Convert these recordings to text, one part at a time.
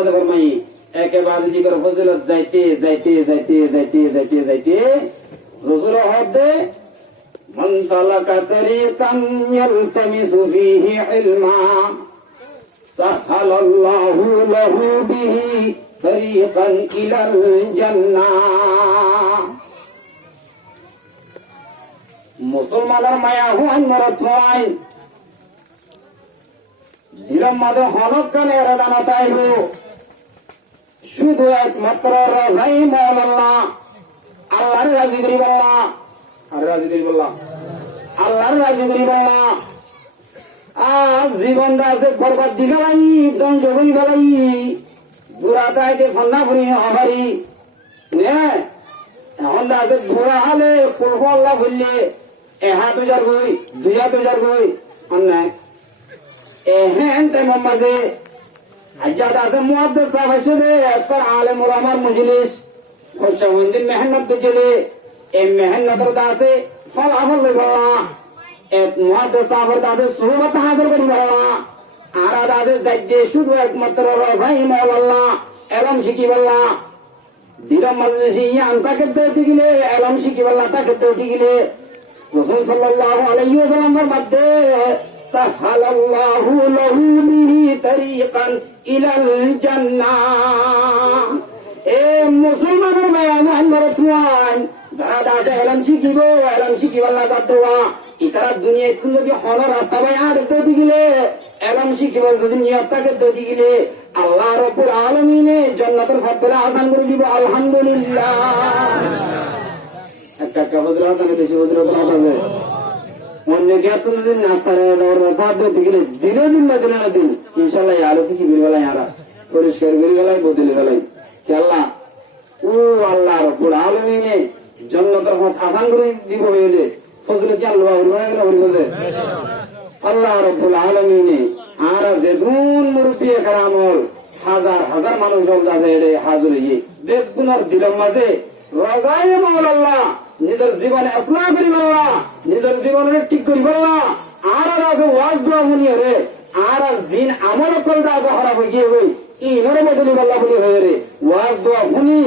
মধ্যে ফরমাই একেবারে জিকির ফজিলত যাইতে যাইতে যাইতে যাইতে যাইতে যাইতে রাসূল হদে মান সালাকা তরিকান ইয়ালতামিসু ফীহি ইলমা সাহালাল্লাহু লাহু বিহি তরিকান ইলাল জান্নাহ। মুসলমানের মায়া হুয়ান মরত হয় দিলম মাঝে হনক কানে এরাদানা চাইব শুধু একমাত্র রাজাই মৌলাল্লাহ আল্লাহর রাজি করি বল্লা আর রাজি করি বল্লা আল্লাহর রাজি করি বল্লা। আজ জীবন দাসে বরবাদ দি গেলাই ধ্বংস করি গেলাই বুড়া তাইতে ফন্না ফুরি হবারি নে এখন দাসে বুড়া হালে কুলফ আল্লাহ বললে 1000 গই 2000 গই অন্যায় এহেন টাইমের মাঝে হাজার আছে মুহাদ্দিস সাহেব আছে দে একবার আলেম ওলামার মজলিস খুশামন্দির মেহনত দিতে দে এই মেহনতের দাসে ফল আমল লইবা এক মুহাদ্দিস সাহেবের দাসে সুবত হাজির করি বলা আর দাসে যাইতে শুধু একমাত্র রাজাই মাওলাল্লাহ এলম শিখি বলা দিলাম মাঝে ইয়ান তাকে দিতে গেলে এলম শিখি বলা তাকে দিতে গেলে রাসূল সাল্লাল্লাহু আলাইহি ওয়াসাল্লামের মধ্যে সাহালাল্লাহু লাহু বিহি তরিকান ইলাল জান্নাহ। এ মুসলমানের মায়ামান মরতুয়ান যারা দাদা এলম শিখিব এলম শিখিব আল্লাহ দাদা ইতারা দুনিয়ায় কোন যদি হল রাস্তা ভাই আর দিতে গেলে এলম শিখিব যদি নিয়তটাকে দিতে গেলে আল্লাহ রাব্বুল আলামিনে জান্নাতের ফয়সালা আসান করে দিব আলহামদুলিল্লাহ। একটা কবুতর আছে বেশি কবুতর আছে অন্য জ্ঞাত দিন নাস্তারে জবরদস্ত দিতে গেলে দিনে দিন না দিনে দিন ইনশাআল্লাহ আলো থেকে বের গেলাই আর পরিষ্কার বের গেলাই বদলে গেলাই কে আল্লাহ ও আল্লাহ রাব্বুল আলামিনে জান্নাতের পথ আসান করে দিব হয়ে যে ফজলে কি আল্লাহ বলবে আল্লাহ রাব্বুল আলামিনে আর যে গুণ মুরব্বি کرامল হাজার হাজার মানুষ যাবে হাজির হয়ে বেগুনার দিলের মাঝে রাজায়ে মাওলাল্লাহ নিজের জীবনে আসলা করি বললা নিজের জীবনে ঠিক করি বললা আর আছে ওয়াজ দোয়া মনি রে আর দিন আমল করতে আছে খারাপ হয়ে গিয়ে হই ইনরে বদলি বললা বলি হয়ে রে ওয়াজ দোয়া মনি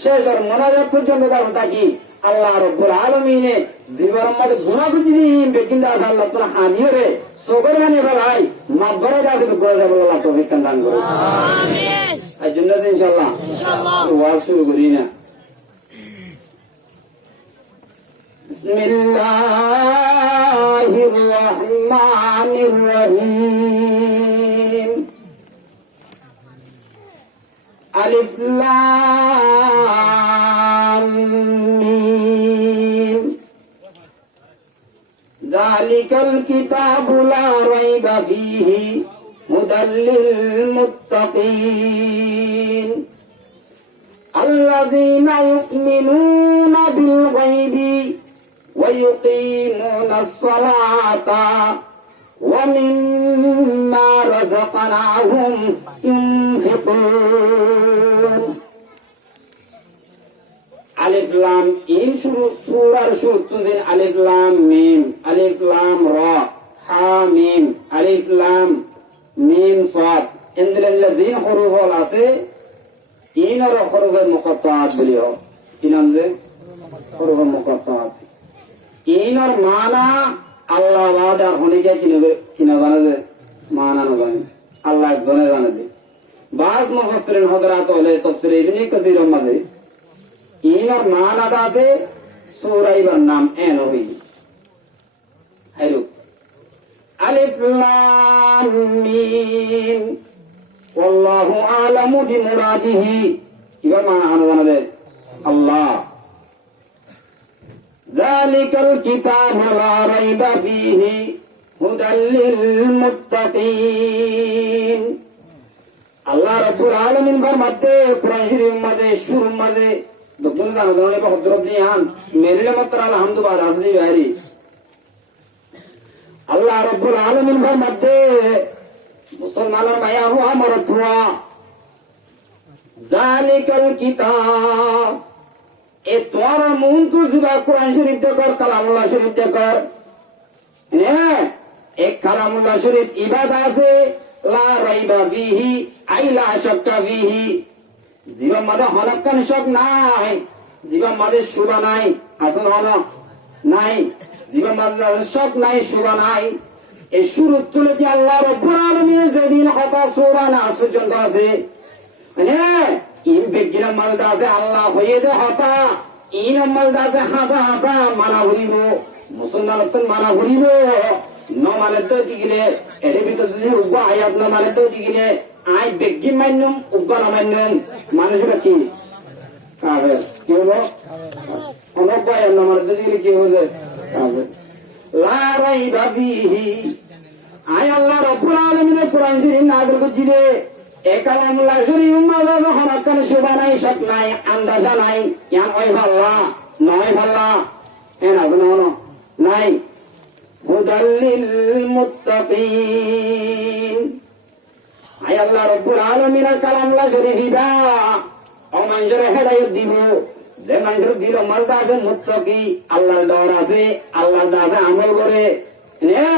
শেষের মোনাজাত পর্যন্ত দাঁড়ানো থাকি আল্লাহ রাব্বুল আলামিনে জীবনের মধ্যে গুনাহ যদি বেকিন্দা আছে আল্লাহ তাআলা হাজির রে সগর মানে ভাই মাগবরে দাসে করে দেব আল্লাহ তৌফিক দান করুন আমিন এই জন্য ইনশাআল্লাহ ওয়াজ শুরু করি না। بسم الله الرحمن الرحيم ألف لام ميم ذلك الكتاب لا ريب فيه هدى للمتقين الذين يؤمنون بالغيب ويقيمون الصلاة ومما رزقناهم ينفقون ألف لام إن سورة شروط ألف لام ميم ألف لام را حا ميم ألف لام ميم صاد إن الذين حروف الأصل إن حروف المقطعات بليه إن حروف المقطعات ইনর মানা আল্লাহ ওয়াদা হনিকে কিনা জানে যে মানা না জানে আল্লাহ একজনে জানে যে বাস মুফাসসিরিন হযরত হলে তাফসীর ইবনে কাসীর মাঝে ইনর মানা দাতে সূরা ইবার নাম এন হই হ্যালো আলিফ লাম মিম ওয়াল্লাহু আ'লামু বিমুরাদিহি ইবার মানা আনা জানে যে আল্লাহ ذلك الكتاب لا ريب فيه هدى للمتقين আল্লাহ রাব্বুল আলামিন ফরমাতে কুরআন শরীফ মাঝে শুরু মাঝে দক্ষিণ জানানে হযরত জিয়ান মেরিলে মাত্র আলহামদুলিল্লাহ আসদি বাইরি আল্লাহ রাব্বুল আলামিন ফরমাতে মুসলমানের মায়া হুয়া মরতুয়া যালিকাল কিতাব এ তোমার মন তো জিবা কোরআন শরীফ দেখর কালামুল্লাহ শরীফ দেখর হ্যাঁ এক কালামুল্লাহ শরীফ ইবাদত আছে লা রাইবা ফিহি আই লা শাক্কা ফিহি জীবন মাঝে হনকান শক নাই জীবন মাঝে শুভা নাই আসল হনক নাই জীবন মাঝে শক নাই শুভা নাই এই শুরু তুলে কি আল্লাহ রব্বুল আলামিন যেদিন হতা সূরা নাস পর্যন্ত আছে মানে ইন বেগিনা মালদা আছে আল্লাহ হয়ে দে হতা ইন মালদা আছে হাসা হাসা মানা হরিব মুসলমান তো মানা হরিব ন মানে তো দিগিলে এর ভিতর যদি উগ্র আয়াত ন মানে তো দিগিলে আই বেগি মান্যম উগ্র না মান্যম মানুষরা কি কাবে কি হলো অনেক আয়াত ন মানে তো দিগিলে কি হবে কাবে লা রাইবা ফিহি আয় আল্লাহ রাব্বুল আলামিনের কোরআন শরীফ নাযিল করছি দে এ কালামুল্লাহ শরীফ মাযা হনাকান শুবা নাই শক নাই আন্দাজা নাই ইয়ান ওই ভাল্লা নয় ভাল্লা এন আজনা নাই হুদাল্লিল মুত্তাকিন আয় আল্লাহ রাব্বুল আলামিনের কালামুল্লাহ শরীফ ইবা ও মানুষের হেদায়েত দিব যে মানুষের দিল মালদা আছে মুত্তাকি আল্লাহর ডর আছে আল্লাহর দাসে আমল করে নে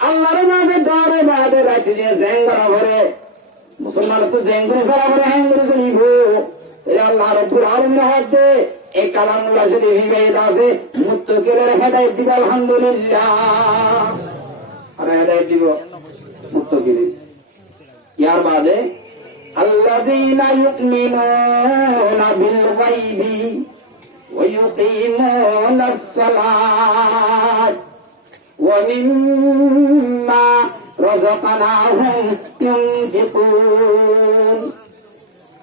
আল্লাহর মাঝে ডরে বাদে রাতে দিয়ে জেঙ্গরা করে মুসলমান তো জেঙ্গরে সারা করে হ্যাঙ্গরে চলিব এরা আল্লাহ রাব্বুল আলামিনের হাতে এই কালামুল্লাহ শরীফ হিদায়াত আছে মুত্তাকিলের হেদায়েত দিব আলহামদুলিল্লাহ আর হেদায়েত দিব মুত্তাকিলে ইয়ার বাদে الذين يؤمنون بالغيب ويقيمون الصلاة ومما رزقناهم ينفقون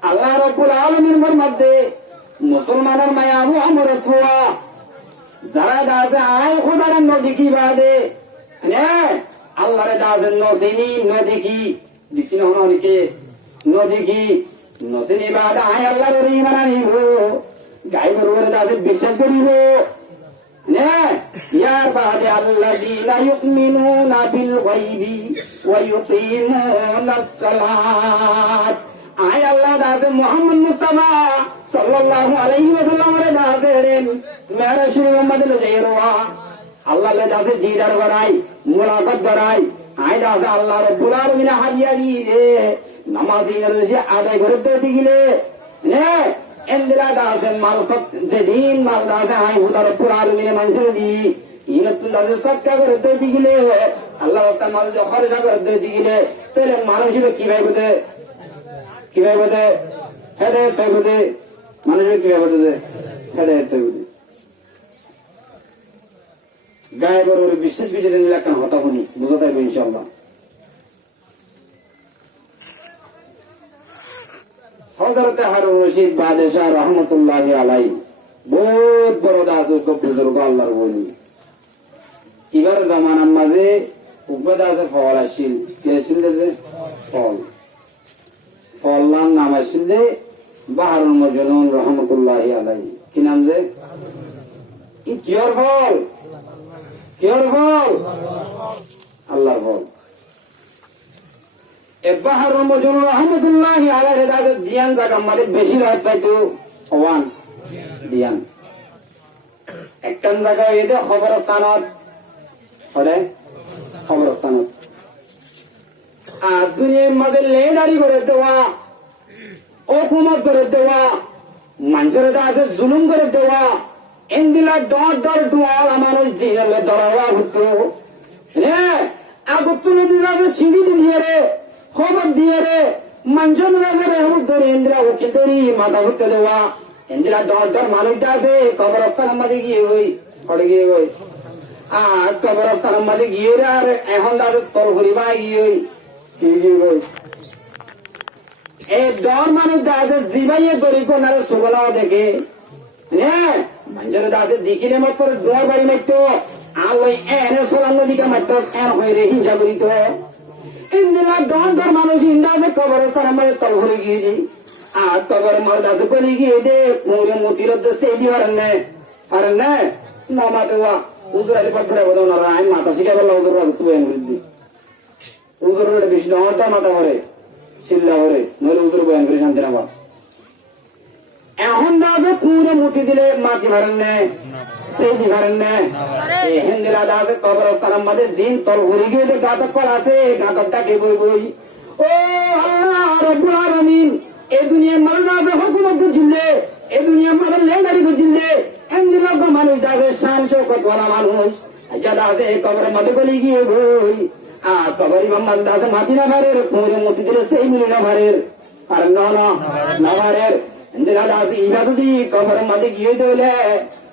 আল্লাহ রাব্বুল আলামিনের মধ্যে মুসলমানের মায়া মুহাম্মদ হওয়া যারা দাসে আয় খোদার নদী কি বাদে নে আল্লাহর দাসের নসিনি নদী কি দিছিনা অনেকে নদী কি নসিনি বাদে আয় আল্লাহর ঈমান আনিব গায়বের উপরে দাসে বিশ্বাস করিব নে ইয়ার বাদে আল্লাযীনা ইউমিনুনা বিল গায়বি ওয়া ইউকিমুনাস সালাত আয় আল্লাহ দাসে মুহাম্মদ মুস্তাফা সাল্লাল্লাহু আলাইহি ওয়াসাল্লামের দাসে রেন মেরা শুরু উম্মতের জয়রওয়া আল্লাহ দাসে দিদার করাই মুলাকাত করাই আয় দাসে আল্লাহ রাব্বুল আলামিন হাদিয়া দিয়ে নামাজ ইংরেজি আদায় করে দিতে গেলে নে এন্দিলা দাসে মাল সব যেদিন মাল দাসে আয় হুদা রাব্বুল আলামিন মানুষের দি ইনত দাসে সৎকা করে দিতে গেলে আল্লাহ রাস্তা মাল যে খরচ করে দিতে গেলে তাহলে মানুষের কিভাবে বলে হেদায়েত পাইবে মানুষের কিভাবে বলে হেদায়েত পাইবে গায়েবের ওর বিশ্বাস বিজেদের নিলাকান হতা হনি বুঝা থাকবে ইনশাআল্লাহ হযরত হারুন রশিদ বাদশাহ রহমাতুল্লাহি আলাইহি বহুত বড় দাস ও বুজুর্গ আল্লাহর ওলি এবার জামানার মাঝে উগ্র আছে ফল আসিল কে আসিল যে ফল নাম আসিল যে বাহারুল মাজনুন রহমাতুল্লাহি আলাইহি কি নাম যে কিয়র ফল আল্লাহর ফল এ বাহারুল মাজনুন রহমাতুল্লাহি আলাইহি দাদা দিয়ান জায়গা মানে বেশি রাত পাইতো ওয়ান দিয়ান একখান জায়গা এতে খবরস্থানত আর দুনিয়ার মাঝে লেডারি করে দেওয়া অকুমত করে দেওয়া মানুষের আছে জুলুম করে দেওয়া এন্দিলা ডর ডর ডোয়াল আমার ওই জিনে ধরা হতো হ্যাঁ আগত নদী যাতে সিঁড়ি দিয়ে রে খবর দিয়ে রে মানুষের রেহমত ধরে ইন্দিরা উকিল ধরি মাথা ঘুরতে দেওয়া ইন্দিরা ডর ডর মানুষটা আছে কবরস্থান মাঝে গিয়ে হই পড়ে গিয়ে হই আর কবরস্থান মাঝে গিয়ে আর এখন তাদের তল ঘুরিবা গিয়ে হই এই ডর মানুষ দাদের জিবাইয়ে ধরে কোনারে সুগলাও দেখে হ্যাঁ মানুষের দাদের দিকিলে মাত্র ডর বাড়ি মারত আর ওই এনে সোলাম নদীকে মাত্র এন হয়ে রে হিংসা করিত ইন্দিলা ডর ডর মানুষ ইন্দাজে কবরস্থান মাঝে তল ঘুরে গিয়ে দিই আর কবর মাল দাসে করে গিয়ে দে পুরে মতির সেই দি পারেন না নামা দেওয়া উজুর আলি পটপটে বোধ না আমি মাথা শিখে বললাম উজুর তুই উজুর বেশি ডরটা মাথা ভরে চিল্লা ভরে নইলে উজুর বয়ান করে শান্তি নামা এখন দাদা পুরে মুতি দিলে মাতি পারেন না সেই দিবারেন না এই হিন্দিরা আছে কবরস্থানের মধ্যে দিন তোর ঘুরে গিয়ে যে গাতক কল আছে গাতকটাকে বই বই ও আল্লাহ রব্বুল আলামিন এই দুনিয়ার মানুষ আছে হুকুমত জিন্দে এই দুনিয়ার মানুষ লেন্ডারি জিন্দে হিন্দি লোক মানুষ আছে শান শৌকত ওয়ালা মানুষ যারা আছে কবরের মধ্যে গলি গিয়ে বই কবর ইমাম মাঝে আছে মাদিনা ভারের পুরে মতি দিলে সেই মিলিনা ভারের আর না ভারের হিন্দিরা আছে ইবাদতি কবরের মধ্যে গিয়ে দিলে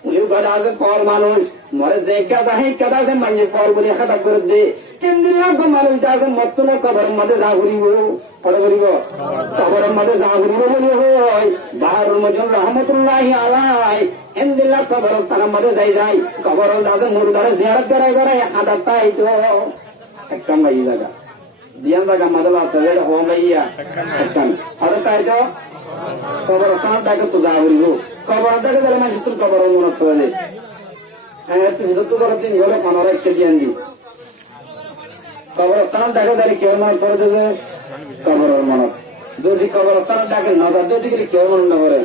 উনিও কথা আছে ফল মানুষ মরে যে কাজ কথা আছে মানুষ ফল বলে খাতা করে দে হিন্দির মানুষ আছে মত না কবরের মধ্যে যা ঘুরিব পড়ে ঘুরিব কবরের মধ্যে যা ঘুরিব বলে হয় বাহারুল মজুর রহমতুল্লাহি আলাই হিন্দির কবরস্থানের মধ্যে যাই যাই কবর আছে মুরদারে জিয়ারত করাই আদার তাই তো একটা মাই জায়গা দিয়ান জায়গা মাদলা আছে এটা হো মাইয়া একটা আদার তাই তো কবরস্থানটাকে তো যা ঘুরিব কবরটাকে তাহলে মানুষ তোর কবর মনে করে হ্যাঁ তুই তো করে দিন গেলে খানার একটা দিয়ান দি কবরস্থান ডাকে তাহলে কেউ মনে করে দেবে কবরের মনে যদি কবরস্থান ডাকে না যদি কেউ মনে না করে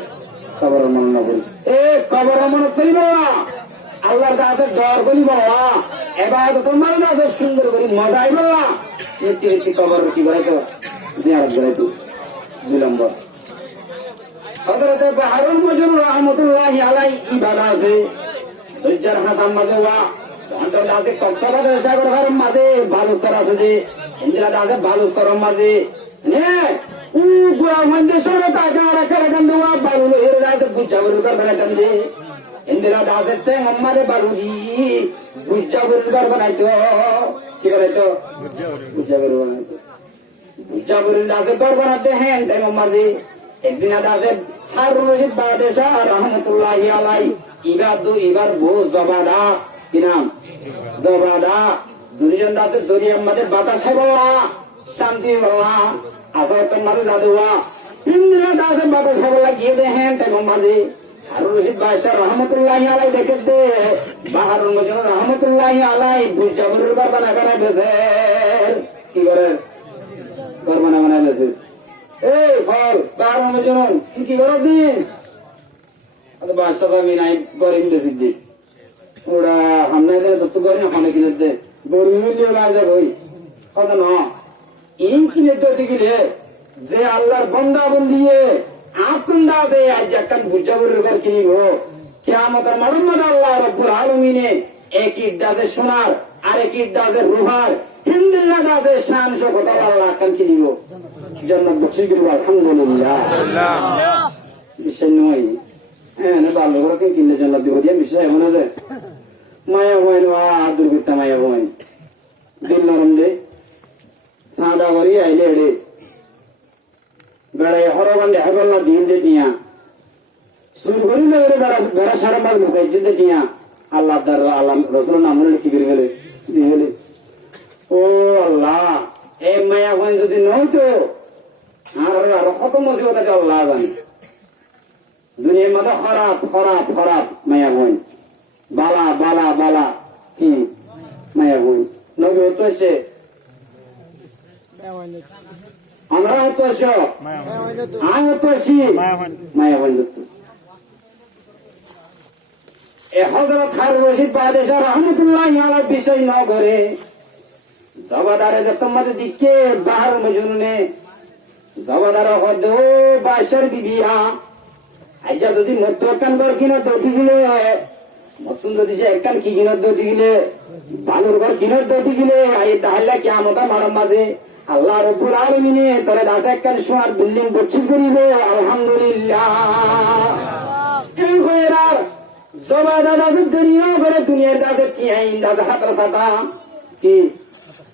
কবরের মনে না করি এ কবরের মনে করিব না আল্লাহর কাছে ডর করি বলা এবার তোমার কাছে সুন্দর করি মজাই বললা নিত্য নিত্য কবর কি করে কেউ দেয়ার করে তুই বিলম্ব হযরত বাহারুল মজুর রহমাতুল্লাহি আলাইহি ইবাদত আছে সূর্যের হাসান মাঝে ওয়া অন্তর দাতে কক্সবাজার সাগর ঘরের মাঝে বালুচর আছে যে ইন্দিরা দাতে বালুচর মাঝে নে উ গুয়া মন্দে সরে টাকা রাখা রাখেন দেওয়া বালু এর দাতে বুঝাবর করবে না কান্দে ইন্দিরা দাতে তে আমারে বালুজি বুঝাবর করবে না তো কি করে তো বুঝাবর বানাইতো বুঝাবর দাতে করবে না তে হ্যাঁ টাইম মাঝে একদিন দাতে হারুন রশিদ বাদেশা রহমাতুল্লাহি আলাইহি ইবার বো জবাদা কি নাম জবাদা দুনিয়ার দাতে দরিয়ার মধ্যে বাতাস বললা শান্তি বললা আসর তোমাদের জাদুয়া ইন্দিরা দাতে বাতাস বললা গিয়ে দেখেন টাইম মাঝে হারুন রশিদ বাদশা রহমাতুল্লাহি আলাইহি দেখতে বাহারুল মজুর রহমাতুল্লাহি আলাইহি বুঝাবুর করবানা করে বেছে কি করে করবানা বানায় বেছে এই ফল বাহারুল মজুর কি করে দিন আরে বাদশা আমি নাই গরিব দেশি দি ওরা হামনে দে তো গরি না খানে কিনে দে গরি মিলিও না যা কই কথা না ইন কিনে তো দিলে যে আল্লাহর বান্দা বন্দিয়ে আকন্দা দে আজ একখান বুঝাবুর কর কিনিব কিয়ামতের মাঠের মধ্যে আল্লাহ রাব্বুল আলামিনে এক ইদাজে সোনার আর এক ইদাজে রূপার হিন্দিল্লাহ দাদে শান শকত আল্লাহ কান কিনিব জান্নাত বখশি করিব আলহামদুলিল্লাহ আল্লাহ বিশেষ নয় হ্যাঁ ভালো করে কিনলে জান্নাত দিব দিয়া বিষয় এমন আছে মায়া হয় না দুর্বৃত্তা মায়া হয় দিল নরম দে সাদা করি আইলে এড়ে বেড়াই হরবান্ডে হেবল্লা দিন দে টিয়া সুর করিলে বেড়া সারা মাঝ লুকাইছে দে টিয়া আল্লাহ দার আল্লাহ রসুল নাম লিখি করে গেলে দিয়ে গেলে ও আল্লাহ এই মায়া হয় যদি নয় তো আর কত মুসিবত আছে আল্লাহ জানে দুনিয়ার মধ্যে খারাপ খারাপ খারাপ মায়া হইন বালা বালা বালা কি মায়া হইন নবী হতো সে আমরা হতো সে আমি হতো সি মায়া হইন এ হযরত হারুন রশিদ বাদশা রহমাতুল্লাহি আলাইহি বিষয় ন করে জবাদারে যে তোমাদের দিকে বাহারুল মজুর নে জবাদার হদো বাদশার বিবিয়া আইজা যদি মত কান কর কিনা দতি গিলে মতন যদি সে একখান কি কিনা দতি গিলে বালুর ঘর কিনা দতি গিলে আই তাহলে কিয়ামত মারার মাঝে আল্লাহ রাব্বুল আলামিনে তোরে দাস একখান সোনার বিল্ডিং বচ্চিত করিব আলহামদুলিল্লাহ এই হইরার জবাদা দাস দুনিয়া করে দুনিয়ার দাস টিয়াইন দাস হাতর সাতা কি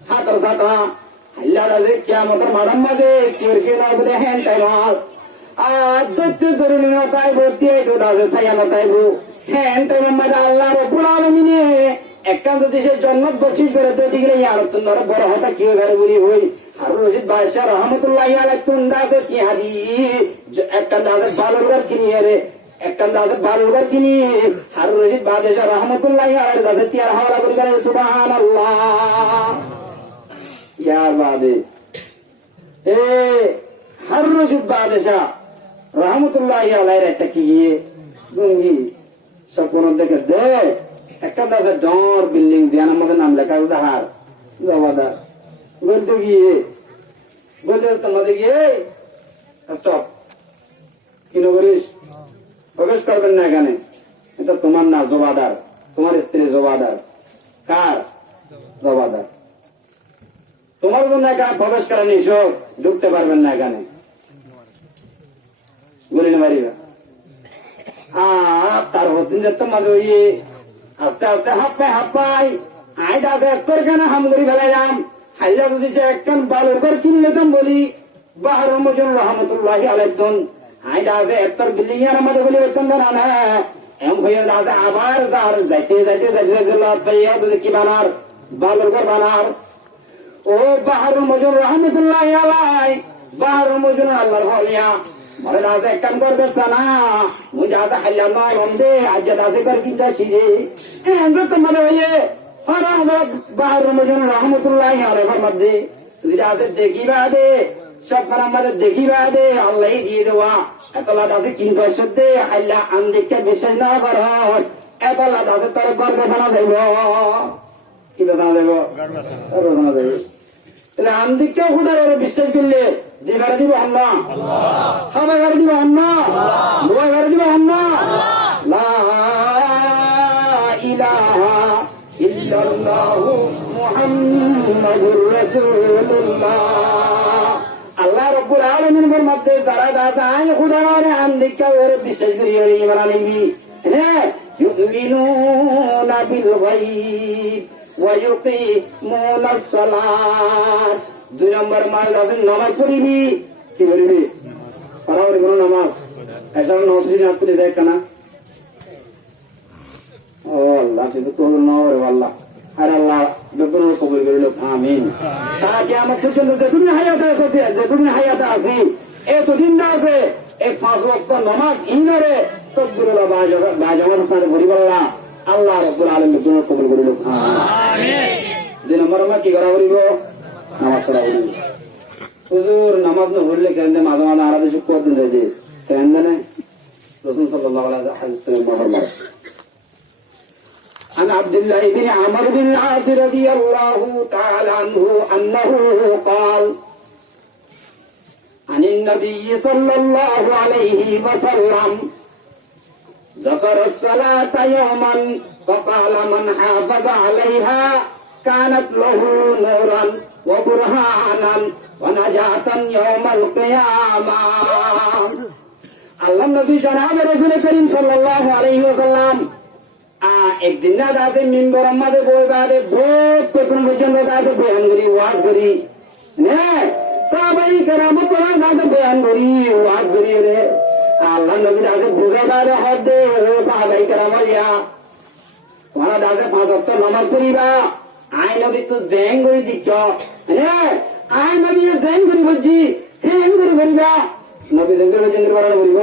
হাতর সাতা আল্লাহ দাস কিয়ামত মারার মাঝে কির কিনা বলে হেন টাইমাস আদতে ধরুন নতাই ভর্তি হইতো দাদা ছায়া নতাইব হ্যাঁ তাই মামা আল্লাহ রাব্বুল আলামিনে একখান যদি সে জন্নত বচিত করে দিতে গেলে ইয়ার তোমরা বড় হতা কি ঘরে বুড়ি হই হারুন রশিদ বাদশা রহমাতুল্লাহি আলাইহি কোন দাসে চিহাদি একখান দাসে বালুর ঘর কিনিয়ে রে একখান দাসে বালুর ঘর কিনি হারুন রশিদ বাদশা রহমাতুল্লাহি আলাইহি দাসে তিয়ার হাওলা করি করে সুবহানাল্লাহ ইয়ার বাদে এ হারুন রশিদ বাদশা রহমতুল্লাহি আলাইহি রাতে কি গিয়ে লুঙ্গি সব কোন দেখে দে একটা আছে ডর বিল্ডিং দিয়ে আমাদের নাম লেখা আছে হার জবাদার বলতে গিয়ে বলতে তোমাদের গিয়ে স্টপ কিনো করিস প্রবেশ করবেন না এখানে এটা তোমার না জবাদার তোমার স্ত্রী জবাদার কার জবাদার তোমার জন্য এখানে প্রবেশ করা নিষেধ ঢুকতে পারবেন না এখানে বলি না পারিবা তার হদিন যেতে মাঝে ওই আস্তে আস্তে হাপ্পাই আই দাদা একটার কেন হাম করি ফেলাইলাম হাইলা যদি সে একখান বালুর ঘর কিনলেতাম বলি বাহার মজন রহমতুল্লাহ আলাইকুম আই দাদা একটার বিল্ডিং এর আমাদের বলি বেতন দেন না এম হয়ে দাদা আবার যার যাইতে যাইতে যাইতে লাভ পাইয়া যদি কি বানার বালুর ঘর বানার ও বাহার মজন রহমতুল্লাহ আলাই বাহার মজন আল্লাহর হলিয়া মরে দাদা এক কাম করবে না মুই দাদা হাইলাম না রমদে আজ দাদা কর কিনতে সিরে তোমাদের হইয়ে বাহার মজন রহমতুল্লাহ আলাইহির মধ্যে তুই দাদা দেখিবা দে সব আমাদের দেখিবা দে আল্লাহ দিয়ে দেওয়া এতলা দাদা কিনতে সত্যি হাইলা আন্দিকে বিশ্বাস না কর এতলা দাদা তোর গর্ব বানা দেব কি বানা দেব গর্ব বানা দেব তাহলে আন্দিকে খুদার বিশ্বাস করলে দিবারে দিব আল্লাহ সবাই করে দিব আল্লাহ দোয়া করে দিব আল্লাহ লা ইলাহা ইল্লাল্লাহু মুহাম্মাদুর রাসূলুল্লাহ আল্লাহ রাব্বুল আলামিনের মধ্যে যারা দাঁড়ায় খুদারে আন্দিকে ওরে বিশ্বাস করিয়ে ঈমান আনবি হ্যাঁ ইউমিনুনা বিল গায়ব ওয়া ইউকিমুনাস সালাত 2 নম্বর মাস আছেন নামাজ পড়িবি কি বলবি পড়াওয়ার কোন নামাজ এটা নজরি না তুলে যায় কেনা ও আল্লাহ কিছু তো নর আল্লাহ আর আল্লাহ বেগুন কবুল করিল আমিন তা কিয়ামত পর্যন্ত যতদিন হায়াত আছে এতদিন না আছে এই 5 ওয়াক্ত নামাজ ইনরে তকবীরুল্লাহ বাজাওয়ার সাথে পড়িবাল্লাহ আল্লাহ রাব্বুল আলামিন বেগুন কবুল করিল আমিন 2 নম্বর মা কি করা করিব নামাজ পড়া করিব হুজুর নামাজ না পড়লে কেন মাঝে মাঝে আলাদা শুক করতে দেয় কেন জানে রাসূল সাল্লাল্লাহু আলাইহি ওয়াসাল্লাম عن عبد الله بن عمرو بن العاص رضي الله تعالى عنه أنه قال عن النبي صلى الله عليه وسلم ذكر الصلاة يوما فقال من حافظ عليها كانت له نورا وبرهانا ونجاة يوم القيامة الله النبي جناب رسول كريم صلى الله عليه وسلم একদিন না দাসে মিম্বর আমাদের বই বাদে বহুত কখন পর্যন্ত দাসে বয়ান করি ওয়াজ করি হ্যাঁ সাহাবাই কেরামত তোরা দাসে বয়ান করি ওয়াজ করি রে আল্লাহ নবী দাসে বুঝে বাদে হদ দে ও সাহাবাই কেরামত ইয়া তোমারা দাসে 5 ওয়াক্ত নামাজ পড়িবা আই নবী তো জেং করি দিচ্ছ হ্যাঁ আই নবী জেং করি বলছি হ্যাঁ করি করিবা নবী জেং করে বাড়ানো করিব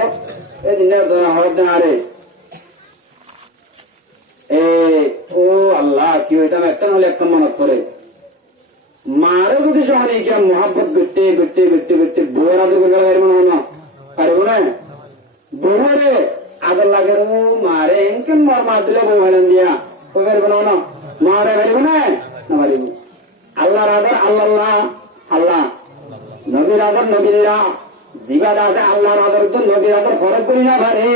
এই দিন না হদ না রে ও আল্লাহ কি হইতাম একটা হলে একটা মনত করে মারে যদি সহনে কি মহাব্বত করতে করতে করতে করতে বউর আদর করে পারবো না পারবো না বউরে আদর লাগে ও মারে এনকেন মার দিলে বউ হেলেন দিয়া ও পারবো না মারে পারবো না পারিব আল্লাহর আদর আল্লাহ আল্লাহ নবীর আদর নবীল্লাহ জিবাদ আছে আল্লাহর আদর তো নবীর আদর ফরক করি না পারে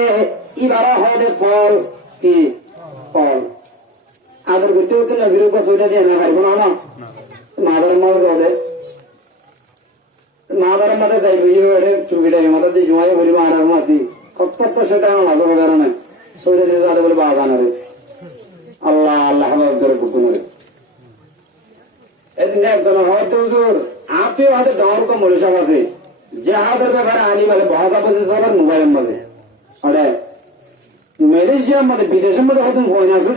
ইবারা হদে ফল কি ফল আদর করতে করতে নবীর উপর সইটা দিয়ে না পারবো না মাদারের মাঝে যাবে মাদারের মাঝে যাইবে চুপিটা মাথা দিয়ে জমাই বলি মারার মাতি কত সেটা আমার মাঝে হবে না সইটা দিয়ে যাতে বলে বাবা জানাবে আল্লাহ আল্লাহ করে কুকুরে এদিন একজন হয়তো হুজুর আপনিও হাতে ডাউর কম বলে সব আছে যে হাতের ব্যাপারে আনি বলে ভাষা বলছে সবার মোবাইলের মাঝে মালয়েশিয়ার মধ্যে বিদেশের মধ্যে হয়তো ফোন আছে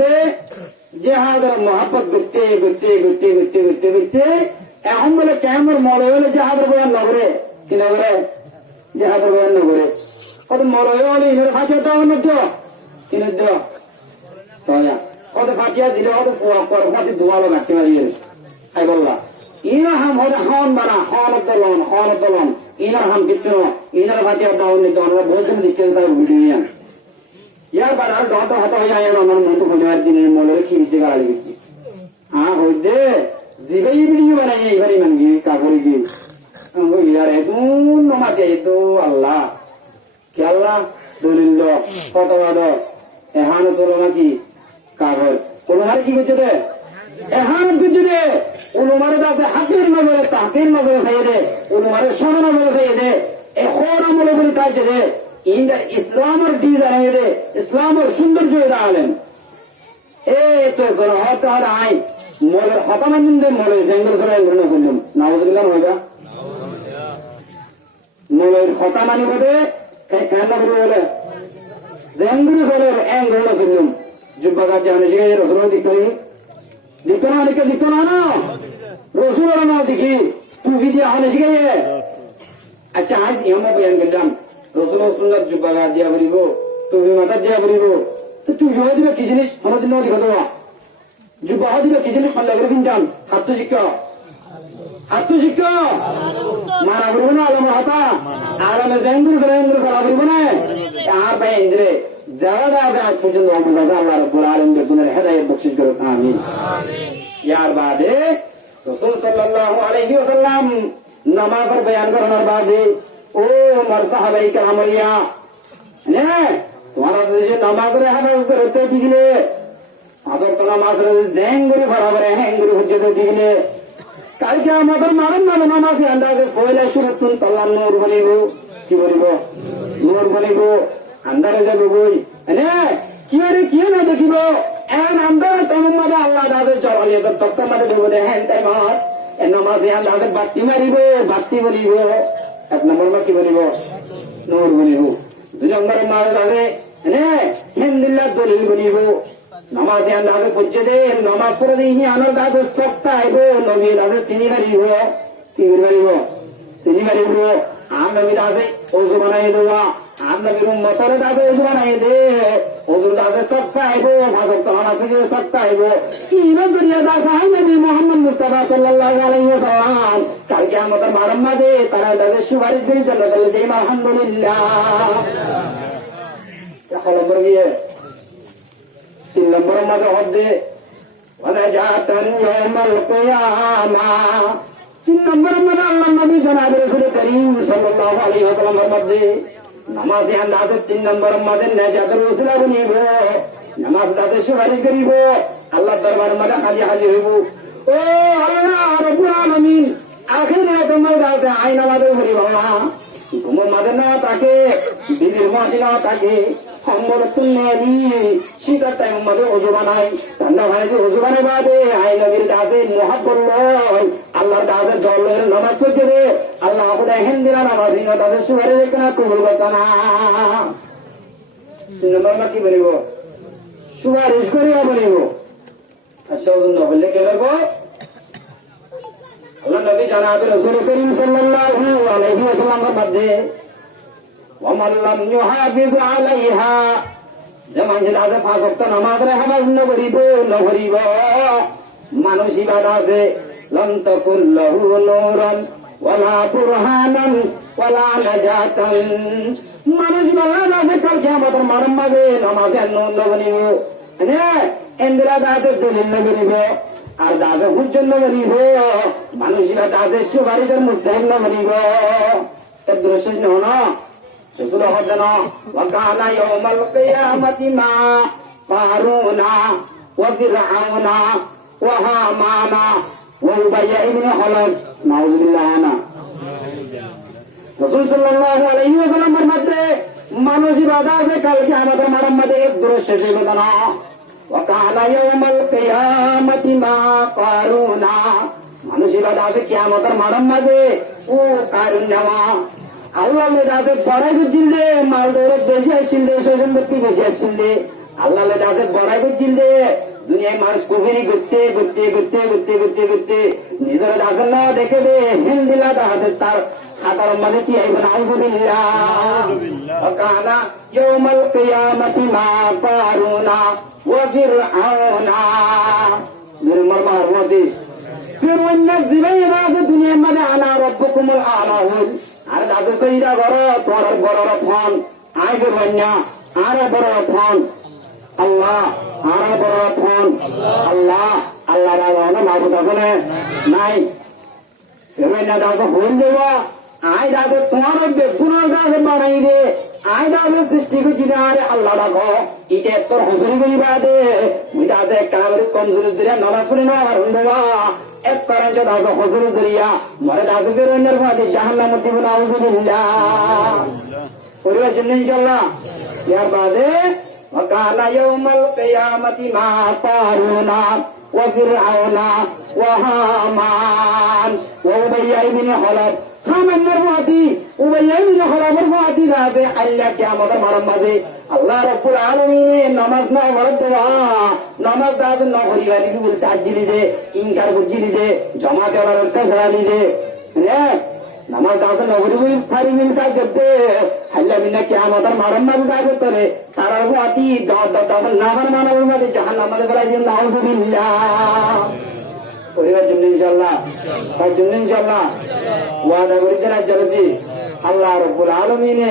যে হাজার মহাপত করতে করতে করতে করতে করতে করতে এখন বলে কেমন মনে হলে যে হাজার বয়ান নগরে কি নগরে যে হাজার বয়ান নগরে কত মনে হলে ইনের ফাটিয়া দেওয়া মধ্যে কিনে দেওয়া সয়া কত ফাটিয়া দিলে কত ফাটি ধোয়ালো ঘাটতে মারিয়ে খাই বললা ইনার হাম হতে হন বানা হন দলন ইনার হাম কিচ্ছু ইনার ফাটিয়া দাও নিতে আমরা বহুত দিন দেখতে চাই ভিডিও ইয়ার বাদ আর ডট হতা হয়ে যায় আমার মতো পরিবার দিনের মলের কি বিচে গাড়ি বিচি হইতে জিবেই ভিডিও বানাই এইবারই মানবি কাপড় গিয়ে ইয়ার এখন নমাতে তো আল্লাহ কে আল্লাহ দলিল ফতোয়াদ এহান তোর নাকি কাগজ অনুমারে কি করছে দে এহান করছে দে অনুমারে যাতে হাতের নজরে তাকের নজরে চাইয়ে দে অনুমারে সর নজরে চাইয়ে দে এখন আমলে বলে চাইছে দে ইন্দা ইসলামের ডিজাইন হয়ে দে ইসলামের সৌন্দর্য হয়ে দাঁড়ালেন এই তো হতে হতে আই মলের হতামান্দিন দে মলে জঙ্গল করে এগুলো শুনলাম নাওজুল্লাহ হইবা মলের হতামানি মধ্যে কেন বলে জঙ্গল করে এগুলো শুনলাম জুব্বা কাজ জানে শিখে রসুল দিক না রসুল না দেখি টুপি দিয়ে হানে শিখে আচ্ছা আজ এমন বয়ান করলাম রসুল সুন্দর জুব্বা কাজ দিয়া বলিব টুপি মাথা দিয়া বলিব তো টুপি হয়ে দিবে কি জিনিস আমার দিন দেখা দেওয়া জুব্বা হয়ে দিবে কি জিনিস পাল্লা করে কিনতাম হাত শিক্ষ মারা বলবো না আলম হাতা আলমে জঙ্গল করে সারা বলবো না আর ভাই ইন্দ্রে যারা যারা আজ পর্যন্ত আল্লাহ রাব্বুল আলামিনের গুণের হেদায়েত বখশিশ করুন আমিন ইয়ার বাদে রাসূল সাল্লাল্লাহু আলাইহি ওয়াসাল্লাম নামাজের বয়ান করার বাদে ও আমার সাহাবায়ে কেরামিয়া নে তোমরা যে নামাজের হেফাজত করতে দিলে আসর তো নামাজের জেঙ্গরি বরাবর হেঙ্গরি হুজ্জত দিলে কালকে আমাদের মারণ নামাজে আন্দাজে ফয়লা শুরুতুন তাল্লাহ নূর বলিব কি বলিব নূর বলিব আন্দারে যাবে বই কি না দেখিব এন আন্দার টাইমের মাঝে আল্লাহ তাদের চলিয়ে তত্ত্ব মাঝে দেবো দেখেন টাইমার এর নামাজে তাদের বাতি মারিব বাতি বলিব এক নম্বর মা কি বলিব নূর বলিব দুই নম্বরের মাঝে তাদের হেমদুল্লাহ দলিল বলিব নামাজে তাদের পড়ছে দে নামাজ পড়ে দিই আনার তাদের সপ্তাহ আইব নবী তাদের চিনি মারিব কি মারিব চিনি মারিব আর নবী তাদের ওজু বানাই দেওয়া নবীর উম্মতের দাদে ওযু বানাই দে ওযুর দাদে সপ্তাহ আইব পাঁচ ওয়াক্ত নামাজ পড়ে সপ্তাহ আইব তিন দুনিয়া দাদা নবী মুহাম্মদ মুস্তাফা সাল্লাল্লাহু আলাইহি ওয়াসাল্লাম কাল কিয়ামতের মাঠের মাঝে তারা দাদে সুপারিশ করে জান্নাতুল জান্নাত আলহামদুলিল্লাহ এক নম্বর গিয়ে তিন নম্বরের মাঝে হদে ওয়ানাজাতান ইয়াউমাল কিয়ামা তিন নম্বরের মাঝে আল্লাহর নবী জনাব রাসূল করিম সাল্লাল্লাহু আলাইহি ওয়াসাল্লামের মধ্যে নামাজে আন্দাজের তিন নম্বর মাদের নাজাতের ওসিলা বনিব নামাজ তাদের সুপারিশ করিব আল্লাহর দরবারের মাঝে হাজির হইব ও আল্লাহ রাব্বুল আলামিন আখিরে তোমার কাছে আই নামাজের করিব না তোমার মাদের না তাকে বিবির মাঝে না তাকে সম্বর তুন্নেনি শীতের টাইম মাঝে ওযু বানাই ঠান্ডা পানিতে ওযু বানাই বাদে আই নবীর কাছে মুহাব্বত লয় আল্লাহর কাছে জলের নামাজ পড়ছে রে আল্লাহ দেখেন দিলা নামাজ তাদের সুপারিশ কেনা কবুল করত না তিন নম্বর মা কি বলিব সুপারিশ করিয়া বলিব আচ্ছা ওজন না বললে কে বলবো আল্লাহ নবী জনাব রাসূল করিম সাল্লাল্লাহু আলাইহি ওয়াসাল্লামের মধ্যে ওয়ামান লাম ইউহাফিজ আলাইহা যেমন যে তাদের পাঁচ ওয়াক্ত নামাজের হেফাজত নকরিব মানুষ ইবাদত আছে লম তাকুল লাহু নূরান ওয়ালা বুরহানান ওয়ালা নাজাতান মানুষ ইবাদত আছে কাল কিয়ামতের মাঠের মাঝে নামাজের নূর নবনিব এন্দিরা দাসের দলিল নবনিব আর দাসের হুজ্জত নবনিব মানুষ ইবাদত আছে সুপারিশের মুস্তাহিক নবনিব এর দৃশ্য না رسول خدنا وكان يوم القيامة مع قارون وفرعون وهامان وأبي بن خلف نعوذ بالله أنا رسول صلى الله عليه وسلم فرماتے মানুষ ইবাদত আছে কাল কিয়ামতের মাঠের মধ্যে এক দৃশ্য ছিল না وكان يوم القيامة مع قارون মানুষ ইবাদত আছে কিয়ামতের মাঠের মধ্যে ও কারুন নেওয়া আল্লাহ দাদে বড়াই করছিল দে মাল দৌড়ে বেশি আসছিল দে সম্পত্তি বেশি আসছিল দে আল্লাহ দাদে বড়াই করছিল দে দুনিয়ায় মাল কুফরি করতে করতে করতে করতে করতে করতে নিজের দাদে না দেখে দে হিন্দিলা দাদে তার খাতার মানে কি আইব নাউযুবিল্লাহ ওয়াকানা ইয়াউমাল কিয়ামাতি মা কারুনা ওয়া ফিরআউনা নির্মল মারমতি ফিরআউন জিবাই দাদে দুনিয়ার মধ্যে আনা রাব্বুকুমুল আ'লা আর দাদে সইদা করো তোর বড় ফোন আই করবান্না আরো বড় ফোন আল্লাহ, আরো বড় ফোন আল্লাহ। আল্লাহ রাজা মাহবুদ আছে নাই? এবার না দাস ফোন দেওয়া আয় দাদে তোমার বেগুন দাস বানাই দে, আয় দাদে সৃষ্টি করছি না আরে আল্লাহ ডাকো ইতে তোর হজুরি করিবা দে মুই দাদে কামরে কমজোরি দিলে নামাজ পড়ে না আর দেওয়া এক কারণ যে দাস হজুরি দরিয়া মরে দাদুকে রঞ্জার ভাতে জাহান্নামে দিব না আউযুবিল্লাহ পরিবার জন্য ইনশাআল্লাহ। ইয়ার বাদে ওয়াকানা ইয়াউমাল কিয়ামাতি মা ফারুনা ওয়া ফিরআউনা ওয়া হামান ওয়া উবাইয়া ইবনে খালাব। হামানের ফাতি উবাইয়া ইবনে খালাবের ফাতি দাসে আল্লাহ কিয়ামতের মারাম বাদে আল্লাহ রাব্বুল আলামিনে নামাজ না পড়ে দেওয়া নামাজ দাদ না পরিবারে কি বলতে আজিলি দে ইনকার করছিলি দে জামাতে ওর কাছাড়ি দে হ্যাঁ নামাজ দাদ না পড়ি ফারি মিল কাজ করতে আল্লাহ বিনা কিয়ামতের মারাম বাদে দাদ করে তারার ফাতি দাদ দাদ না মানার মাঝে জাহান্নামে ফেলাই দিন নাউযুবিল্লাহ। পরিবার জন্য ইনশাআল্লাহ, তার জন্য ইনশাআল্লাহ ওয়াদা করি দেন জলদি আল্লাহ রাব্বুল আলামিনে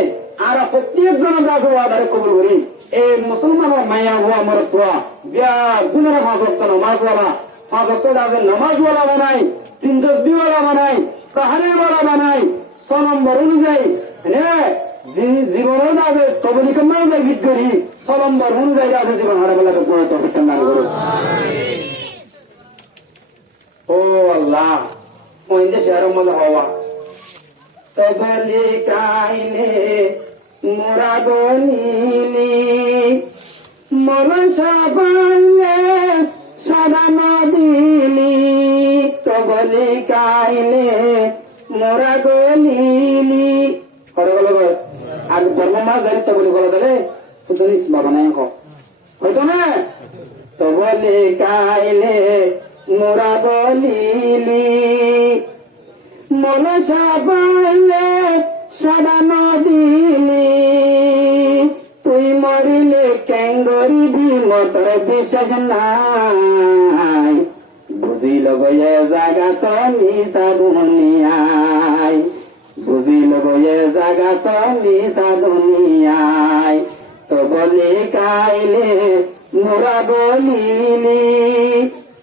আর প্রত্যেক জন দাস ওয়াদারে কবুল করি। এই মুসলমানের মায়া হওয়া মরতুয়া বিয়া গুণের 5 ওয়াক্ত নামাজ ওয়ালা 5 ওয়াক্ত দাসের নামাজ ওয়ালা বানাই 3 তসবিহ ওয়ালা বানাই তাহলিল ওয়ালা বানাই 6 নম্বর অনুযায়ী হ্যাঁ যিনি জীবনের দাসে তবলি কমাও যায় গীত করি 6 নম্বর অনুযায়ী দাসে জীবন হারা বলা করে তৌফিক দান করুন। ও আল্লাহ মহিন্দে শেয়ারের মধ্যে হওয়া তবলি কাইলে মোরা গলিলি মনসা পাইলে সাদা নদিলি তবলি কাইলে মোরা গলিলি কড়ে গেল আর বর্ম মাছ ধরে তবলি গলা দিলে তুমি বাবা নাই হয়তো না তবলি কাইলে মোরা গলিলি মনসা পাইলে সাদা নদিলি তুই মরিলে ক্যাঙ্গরিবি মতর বিশ্বাস নাই বুঝিল গয়ে জাগা তো মিশা দুনিয়ায় বুঝিল গয়ে জাগা তো মিশা দুনিয়ায় তো বলি কাইলে মোরা গলিলি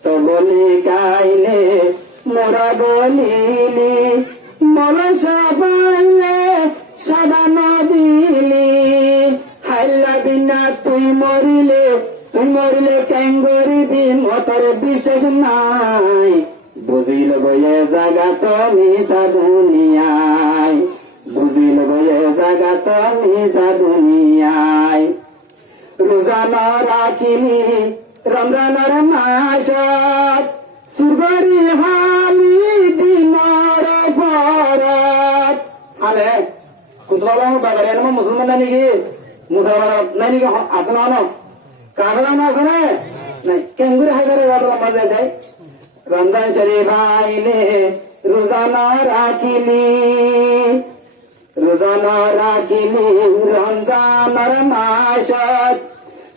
তো বলি কাইলে মোরা গলিলি মনসা পাইলে সাদা নদিলি হাল্লা বিনা তুই মরিলে ক্যাঙ্গরিবি মতর বিশ্বাস নাই বুঝিল গয়ে জাগা তো মিশা দুনিয়ায় বুঝিল গয়ে জাগা তো মিশা দুনিয়ায় রোজানা রাখিলি রমজানের মাসত সুগরি হালি দিনার ফরাত আলে কুতলা বাজারে না মুসলমান নাকি মুসলমান নাকি আছে না কাগরা না আছে না কেঙ্গুরি হাজারে ওয়াদা মজা যায় রমজান শরীফ আইলে রোজানা রাখিলি রমজানের মাসত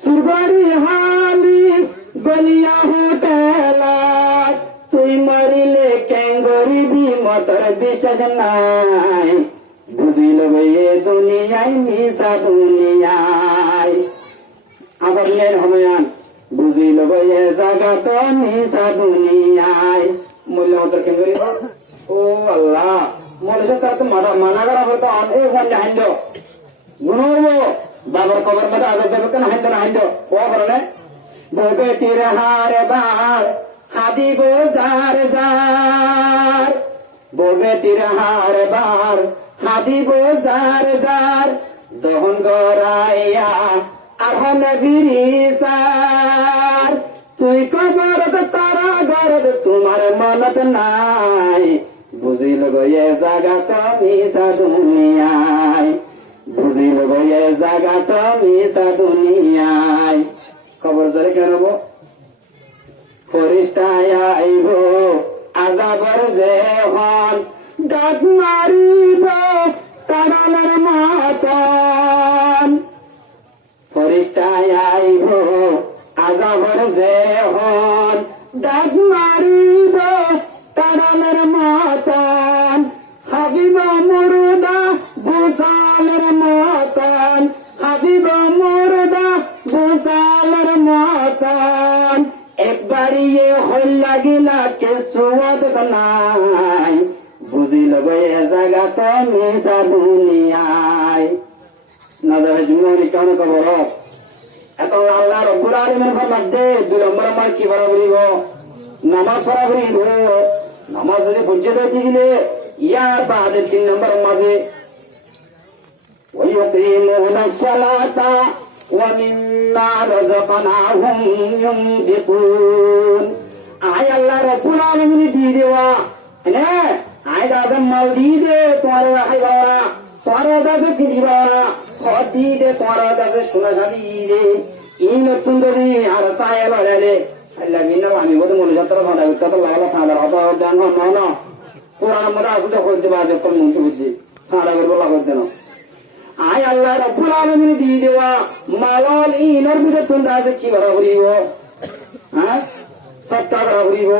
সুগরি হালি গলিয়া হোটেলাত তুই মরিলে ক্যাঙ্গরিবি মতর বিশ্বাস নাই বুঝিল গয়ে দুনিয়ায় মিশা দুনিয়ায় আসার দুনিয়ায় হনয়ান বুঝিল গয়ে জাগা তো মিশা দুনিয়ায় মূল্য মতর ক্যাঙ্গরিব ও আল্লাহ মনে তার তো মানা করা হতো অনেক ফোন হাইন্দ গুনবো বাবার কবর মধ্যে আজাদ দেবে কেন হাইন্দ না হাইন্দ ও কারণে বেটির হার বার হাদিব জার জার বেটির হার বার হাদিব জার জার দহন গরাইয়া আর হনে বিরিসার তুই কবরত তারা গরদ তোমার মনত নাই বুঝিল গয়ে জাগা তো মিশা দুনিয়ায় বুঝিল গয়ে জাগা তো মিশা দুনিয়ায় খবর ধরে কেন ফরিস্তায় আইব আজাবর যে হন ডাক মারিব তারালের মতন ফরিস্তায় আইব আজাবর যে হন ডাক মারিব তারালের মতন হাবিব মুরুদা ভূষালের মতন হাবিব না যাবে জুম্মনি কেমন খবর এত আল্লাহ রব্বুল আলামিন ফরমাতে 2 নম্বর মাস কি করা বলিব নামাজ পড়া বলিব নামাজ যদি পর্যন্ত হয়ে গেলে ইয়ার বাদে 3 নম্বর মাসে ويقيمون الصلاة ومما رزقناهم ينفقون আয় আল্লাহ রব্বুল আলামিন দিয়ে দেওয়া হ্যাঁ আয় দাদা মাল দিয়ে দে তোমার রাখাই বাবা তোমার দাদা কি দিবা খত দিয়ে দে তোমার দাদা সোনা শাড়ি দে এই নতুন যদি আর সায়া লাগালে আল্লাহ বিনা আমি বলে মনে যাত্রা সাদা কত লাগলা সাদা হতা দান না কোরআন মধ্যে আসলে কইতে পারে কোন মন্ত্র বুঝি সাদা করে বলা করতে না আয় আল্লাহ রব্বুল আলামিন দিয়ে দেওয়া মালাল ইনার ভিতরে তোমরা আছে কি করা করিব হ্যাঁ সত্তা করা করিব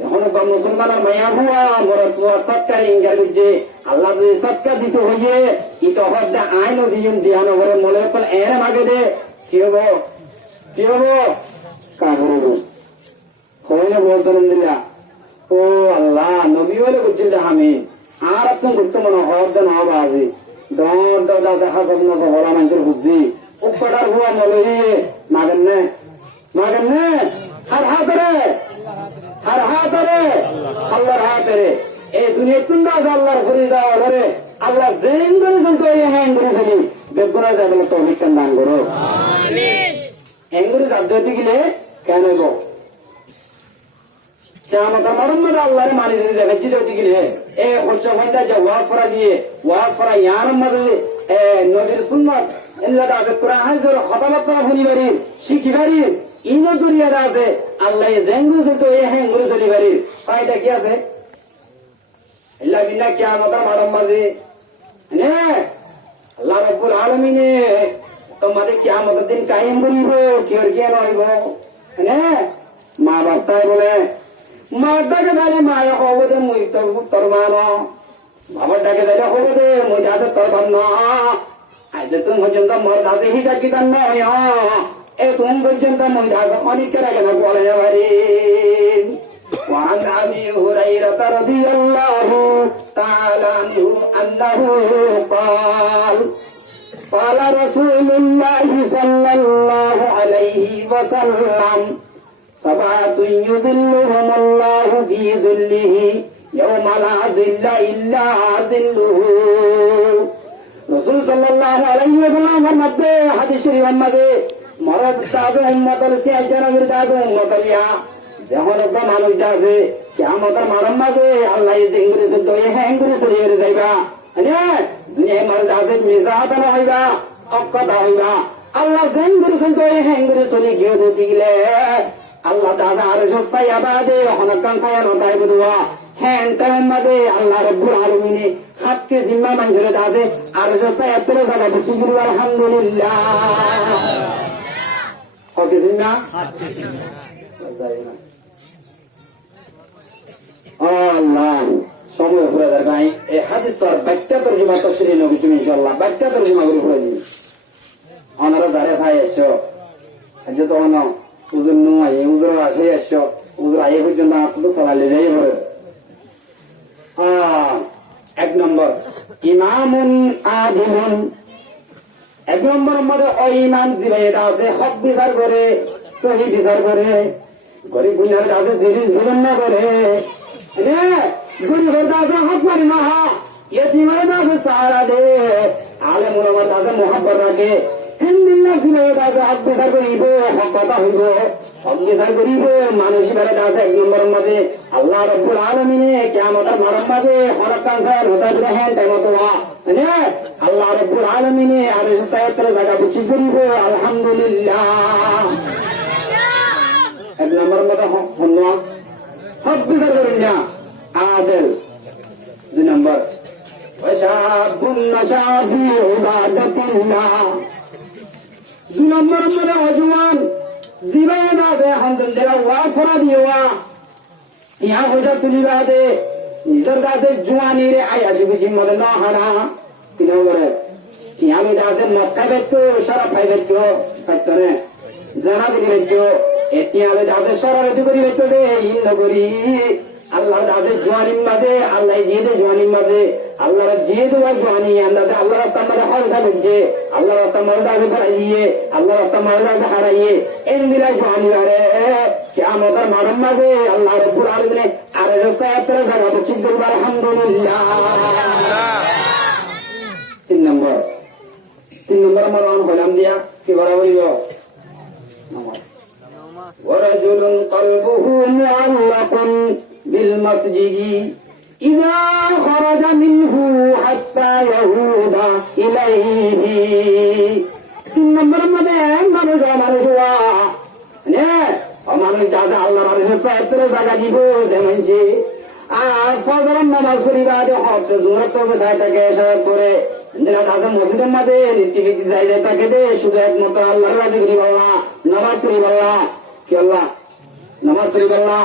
যখন মুসলমানের মায়া হুয়া মোরা তুয়া সৎকার ইঙ্গার বুঝে আল্লাহ যদি সৎকার দিতে হইয়ে ইতো হদ্দা আইন দিন ধ্যান করে মনে কল এর মাগে দে কি হবো কাগরব হইলে বলতেন দিলা ও আল্লাহ নবী বলে বুঝছিল আমি আর আপনি করতে মনে হদ্দা না বাজে ডর দাদা দেখা সব না সহরা মানুষের বুঝছি উপকার হুয়া মলহি মাগেন নে হার হাতরে আল্লাহর হাতরে এই দুনিয়া তুন্দা আল্লাহর ঘুরে যাওয়া ধরে আল্লাহ জেন করে শুনতে হ্যাং করে ফেলি বেগুনা যাবে তৌফিক দান করো আমিন হ্যাং করে যাতে গেলে কেন হইব কিয়ামতের মাঠের মধ্যে আল্লাহর মানি দিতে যাবে জিতে গেলে এ হচ্ছে হইতা যে ওয়াজ ফরা ইয়ার মধ্যে নবীর সুন্নাত ইনলাদা আছে কোরআন হাদিসের খতমত শুনিবারি শিখিবারি ইনো জরিয়া আছে আল্লাহ জেঙ্গুর তো এ হ্যাঙ্গুর চলিবারি ফায়দা কি আছে আল্লাহ বিনা কিয়ামতের মাঠের মধ্যে নে আল্লাহ রাব্বুল আলামিনে তোমাদের কিয়ামতের দিন কায়েম করিব কি আর কি হইব নে মা বাপ্তায় বলে মার ডাকে দাঁড়িয়ে মায়া হবো দে মুই তোর মানো বাবার ডাকে দাঁড়িয়ে হবো দে মুই যাতে তোর বান না আজ তুমি পর্যন্ত মোর দাদে হিসাব কিতান নয় এ তুমি পর্যন্ত মুই যাতে অনেক রাখে না বলে যাবারি وعن أبي هريرة رضي الله تعالى عنه أنه قال قال رسول الله صلى الله عليه وسلم سبعة يظلهم الله في ظله يوم لا ظل إلا ظله رسول صلى الله عليه وسلم মধ্যে হাদিস শরীফের মধ্যে মরদ তাজে উম্মতের সিয়াজনবীর তাজে উম্মতের ইয়া যখন একটা মানুষ আছে কিয়ামতের মাঠের মাঝে আল্লাহ জিঙ্গুরি শুদ্ধ হ্যাঙ্গুরি চলিয়ে যাইবা হ্যাঁ দুনিয়ার মাঝে আছে মিজাহাত না হইবা অকথা হইবা আল্লাহ জিঙ্গুরি শুদ্ধ হ্যাঙ্গুরি চলি গিয়ে দিতে গেলে আল্লাহ দাদা আর সসাই আবাদে অনকান সায়া নতাই বুদুয়া হ্যাঁ টাইম মাদে আল্লাহ রাব্বুল আলামিন হাতকে জিম্মা মানজুরে দাদে আর সসাই এতরে জায়গা বুঝি গুরু আলহামদুলিল্লাহ ওকে জিম্মা হাতকে জিম্মা যায়না আল্লাহ সময় পুরো দরকার এই হাদিস তো ব্যাখ্যা তরজমা তাফসীরে নবী তুমি ইনশাআল্লাহ ব্যাখ্যা তরজমা করে পুরো দিন ওনারা যারা চাই এসো আজ তো না উজুর নয় উজুর আসে এসো উজুর আয়ে পর্যন্ত আপনাদের চালালে যাই পরে এক নম্বর ইমামুন আদিলুন এক নম্বর মধ্যে ওই ইমাম জিবাইদা আছে হক বিচার করে সহি বিচার করে গরিব গুণার কাছে জীবন না করে গরিবের কাছে হক মারি না ইয়েতিমের কাছে সাহারা দে আলেম ওলামার কাছে মহব্বত রাখে হিন্দিল্লাহ জিবাইদা কাছে হক বিচার করিব হক কথা হইব হক বিচার করিব মানুষ বেড়ে কাছে এক নম্বর মধ্যে আল্লাহ রাব্বুল আলামিনে কিয়ামতের মাঠের মাঝে হরক কানসা নতা দিলে হ্যাঁ টাইম তো আল্লাহ রাব্বুল আলামিনে আর সায়াতের জায়গা বুঝি করিব আলহামদুলিল্লাহ এক নম্বর মধ্যে হক বিচার করেন না আদেল দুই নম্বর দুই নম্বর মধ্যে অজুয়ান জীবন আছে হন্তন দেলা ওয়া ছড়া দিওয়া ইহা পয়সা তুলিবা দে নিজের কাছে জুয়ানি রে আই আসি বুঝি মধ্যে না হাড়া তিন করে ইহা লইতে আছে মদ খাইবে তো সারা পাইবে তো কাটতনে জানা দিবে তো এতিয়া লইতে আছে সরারতি করি বেতো দে ইন করি আল্লাহ দাদে জোয়ানির মাঝে আল্লাহ দিয়ে দে জোয়ানির মাঝে আল্লাহর দিয়ে দেওয়া জোয়ানি আন্দাজে আল্লাহ রাস্তা মাঝে হরসা করছে, আল্লাহ রাস্তা মাঝে তাকে ফেলাই দিয়ে, আল্লাহ রাস্তা মাঝে তাকে হারাইয়ে এন দিলা জোয়ানি আরে কিয়ামতের মাঠের মাঝে আল্লাহ রব্বুল আলামিন আর সায়াতের জায়গা বচিত করবে আলহামদুলিল্লাহ। 3 নম্বর আমাদের হলাম দিয়া কি বলা বলিব নামাজ। ورجل قلبه معلق بالمسجد إذا خرج منه حتى يعود إليه। 3 নম্বর মধ্যে মানুষ মানুষ যাতে আল্লাহর জায়গা দিব যেমন যে আর ফজরের নামাজ শরীফে হতে দূরত্ব বসায় থাকে এসব করে মসজিদের মাঝে নীতিবিধি যাই তাকে দে শুধু একমাত্র আল্লাহর রাজি করি বললা নামাজ পড়ি বললা কি আল্লাহ নামাজ পড়ি বললা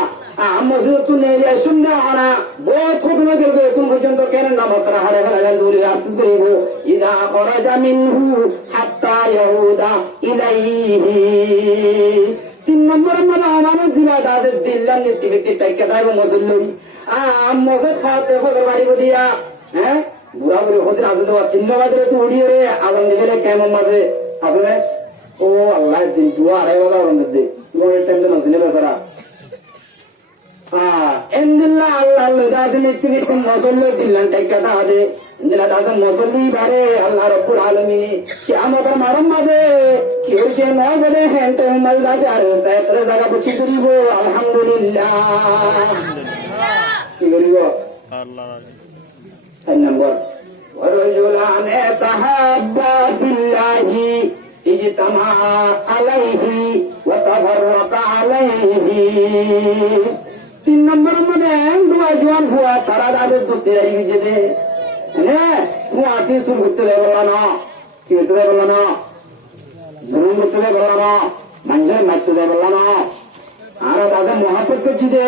মসজিদ তু নেই শুনতে হারা বহুত ঘটনা করবে এখন পর্যন্ত কেন নামাজ হারে ফেলালেন দূরে আফসোস করিব। ইদা খরাজা মিনহু হাত্তা ইয়াউদা ইলাইহি। 3 নম্বরের মধ্যে মানুষ জিবা তাদের দিল্লার নীতিবিধি টাইকা দেব মসজিদ লই মসজিদ খাতে ফজর বাড়ি দিয়া হ্যাঁ বুড়া বুড়ি হতে আসতে 3 বাজে তুই উড়িয়ে রে আজান দিলে কেমন মাঝে আসলে ও আল্লাহ দিন 2-2.5 বাজে আজান দিতে তোমার টাইম দেন দিলে বেচারা এন্দিল্লা আল্লাহ দাদে নীতিবিধি মসল্লি দিল্লান টাইকা দাদে এন্দিল্লা দাদে মসল্লি বারে আল্লাহ রব্বুল আলামিন কিয়ামতের মাঠের মাঝে কেউ যে নয় বলে হ্যাঁ টাইম মাঝে দাদে আর সায়াতের জায়গা বসে করিব আলহামদুলিল্লাহ। কি করিব 4 নম্বর ورجلان تحابا في الله اجتمع عليه وتفرق عليه। 3 নম্বরের মধ্যে দুয়া জওয়ান হুয়া তারা দাদে করতে যাই যে হ্যাঁ মুআতি সুর করতে দেব না কি করতে দেব না জুলুম করতে দেব না মানুষের মারতে দেব না আর তাদের মহাপত্র কি দে